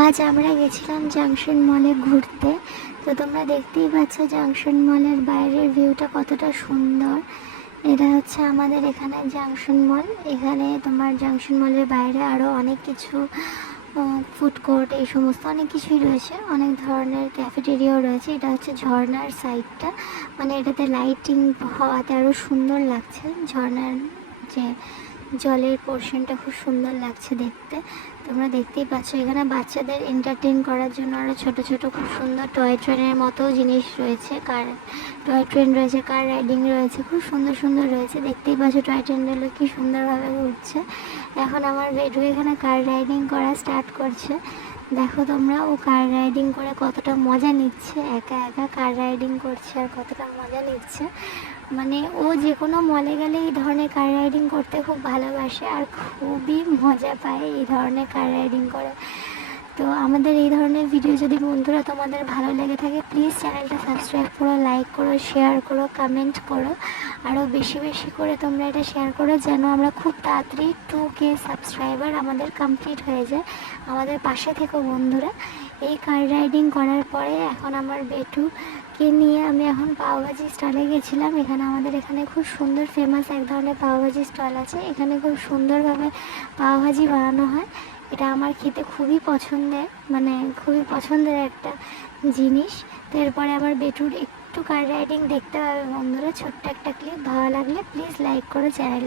আজ আমরা গেছিলাম জাংশন মলে ঘুরতে। তো তোমরা দেখতেই পাচ্ছ জাংশন মলের বাইরের ভিউটা কতটা সুন্দর। এটা হচ্ছে আমাদের এখানে জাংশন মল। এখানে তোমার জাংশন মলের বাইরে আরও অনেক কিছু ফুড কোর্ট এই সমস্ত অনেক কিছুই রয়েছে, অনেক ধরনের ক্যাফেটেরিয়াও রয়েছে। এটা হচ্ছে ঝর্নার সাইডটা, মানে এটাতে লাইটিং হওয়াতে আরও সুন্দর লাগছে। ঝর্নার যে জলের পোর্শনটা খুব সুন্দর লাগছে দেখতে। তোমরা দেখতেই পাচ্ছ এখানে বাচ্চাদের এন্টারটেন করার জন্য আরও ছোট ছোট খুব সুন্দর টয় ট্রেনের মতো জিনিস রয়েছে। টয় ট্রেন রয়েছে, কার রাইডিং রয়েছে, খুব সুন্দর সুন্দর রয়েছে। দেখতেই পাচ্ছ টয় ট্রেনগুলো কি সুন্দরভাবে ঘুরছে। এখন আমার বেডু এখানে কার রাইডিং করা স্টার্ট করছে। দেখো তোমরা, ও কার রাইডিং করে কতটা মজা নিচ্ছে, একা একা কার রাইডিং করছে আর কতটা মজা নিচ্ছে। মানে ও যে কোনো মলে গেলে এই ধরনের কার রাইডিং করতে খুব ভালোবাসে আর খুবই মজা পায় এই ধরনের কার রাইডিং করে। তো আমাদের এই ধরনের ভিডিও যদি বন্ধুরা তোমাদের ভালো লেগে থাকে, প্লিজ চ্যানেলটা সাবস্ক্রাইব করো, লাইক করো, শেয়ার করো, কমেন্ট করো। আরও বেশি বেশি করে তোমরা এটা শেয়ার করো যেন আমরা খুব তাড়াতাড়ি 2K সাবস্ক্রাইবার আমাদের কমপ্লিট হয়ে যায়। আমাদের পাশে থেকো বন্ধুরা। এই কার রাইডিং করার পরে এখন আমার বেটুকে নিয়ে আমি এখন পাওভাজি স্টলে গেছিলাম। আমাদের এখানে খুব সুন্দর ফেমাস এক ধরনের পাওভাজি স্টল আছে। এখানে খুব সুন্দরভাবে পাওভাজি বানানো হয়। এটা আমার খেতে খুবই পছন্দের, মানে খুবই পছন্দের একটা জিনিস। তো এরপরে আমার বেটুর একটু কার রাইডিং দেখতে হবে বন্ধুরা, ছোট্ট একটা ক্লিপ। ভালো লাগলে প্লিজ লাইক করো চ্যানেল।